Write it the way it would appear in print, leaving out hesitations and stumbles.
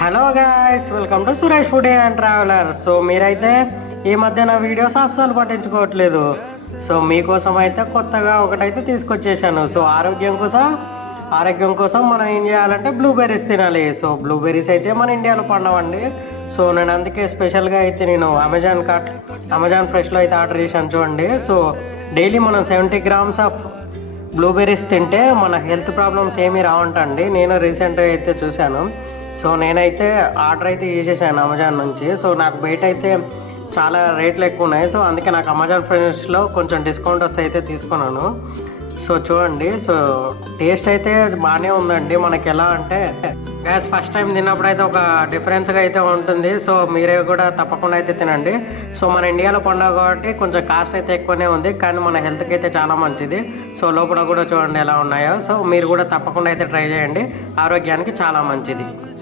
Hello guys, welcome to Suresh food and traveller. So మీరైతే ఈ మధ్య నా వీడియోస్ అస్సలు పట్టించుకోవట్లేదు. సో మీకోసం అయితే కొత్తగా ఒకటైతే తీసుకొచ్చేసాను. సో ఆరోగ్యం కోసం మనం ఏం చేయాలంటే బ్లూబెర్రీస్ తినాలి. సో బ్లూబెర్రీస్ అయితే మన ఇండియాలో పండవండి. సో నేను అందుకే స్పెషల్గా అయితే నేను అమెజాన్ ఫ్రెష్లో అయితే ఆర్డర్ చేశాను చూడండి. సో డైలీ మనం 70 grams ఆఫ్ బ్లూబెర్రీస్ తింటే మన హెల్త్ ప్రాబ్లమ్స్ ఏమీ రావంటండి. నేను రీసెంట్గా అయితే చూశాను. సో నేనైతే ఆర్డర్ అయితే చేసేసాను అమెజాన్ నుంచి. సో నాకు బయట అయితే చాలా రేట్లు ఎక్కువ ఉన్నాయి. సో అందుకే నాకు అమెజాన్ ఫ్రెండ్స్లో కొంచెం డిస్కౌంట్ వస్తే అయితే తీసుకున్నాను. సో చూడండి, సో టేస్ట్ అయితే బాగానే ఉందండి. మనకి ఎలా అంటే గ్యాస్ ఫస్ట్ టైం తిన్నప్పుడు అయితే ఒక డిఫరెన్స్గా అయితే ఉంటుంది. సో మీరే కూడా తప్పకుండా అయితే తినండి. సో మన ఇండియాలో పండుగ కాబట్టి కొంచెం కాస్ట్ అయితే ఎక్కువనే ఉంది, కానీ మన హెల్త్కి అయితే చాలా మంచిది. సో లోపల కూడా చూడండి ఎలా ఉన్నాయో. సో మీరు కూడా తప్పకుండా అయితే ట్రై చేయండి, ఆరోగ్యానికి చాలా మంచిది.